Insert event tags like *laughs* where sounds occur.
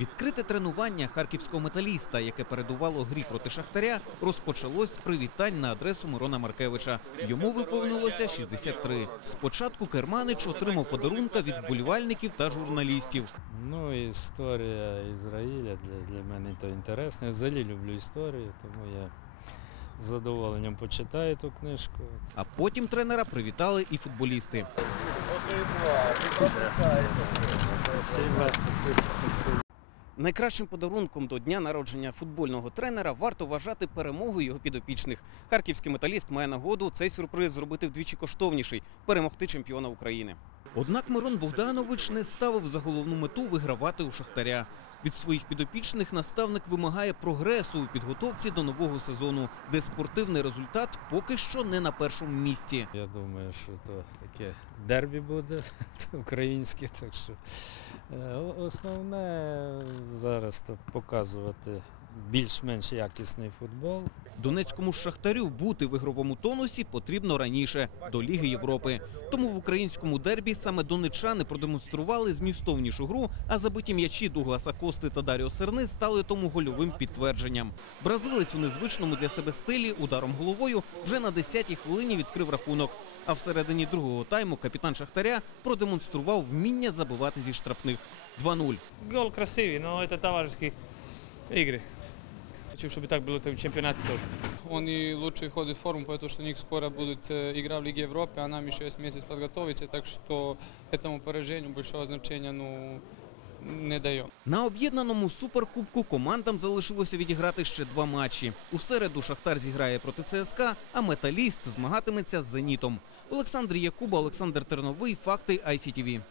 Відкрите тренування харківського металіста, яке передувало грі проти Шахтаря, розпочалось з привітань на адресу Мирона Маркевича. Йому виповнилося 63. Спочатку Керманич отримав подарунка від вболівальників та журналістів. Ну, історія Ізраїля для, для мене то інтересно. Я взагалі люблю історію, тому я з задоволенням почитаю ту книжку. А потім тренера привітали і футболісти. Найкращим подарунком до дня народження футбольного тренера варто вважати перемогу його підопічних. Харківський металіст має нагоду цей сюрприз зробити вдвічі коштовніший перемогти чемпіона України. Однак Мирон Богданович не ставив за головну мету вигравати у Шахтаря. Від своїх підопічних наставник вимагає прогресу у підготовці до нового сезону, де спортивний результат поки що не на першому місці. Я думаю, що то таке дербі буде *laughs* українське, так що е, основне зараз то показувати більш-менш якісний футбол. Донецькому шахтарю бути в ігровому тонусі потрібно раніше до Ліги Європи. Тому в українському дербі саме донечани продемонстрували змістовнішу гру, а забиті м'ячі Дугласа Кости та Даріо Серни стали тому гольовим підтвердженням. Бразилець у незвичному для себе стилі ударом головою вже на 10-й хвилині відкрив рахунок. А всередині другого тайму капітан Шахтаря продемонстрував вміння забивати зі штрафних 2-0. Гол красивий, но это товарищеские игры. Хочу, чтобы так было в чемпионате тоже. Они лучше входят в форму, потому что у них скоро будут э, игра в Лиге Европы, а нам еще есть месяц подготовиться, так что этому поражению большого значения ну, не даем. На об'єднаному суперкубку командам залишилося відіграти ще два матчі. У середу Шахтар зіграє проти ЦСКА, а металіст змагатиметься з Зенітом. Олександр Якуба, Олександр Терновий. Факти ICTV.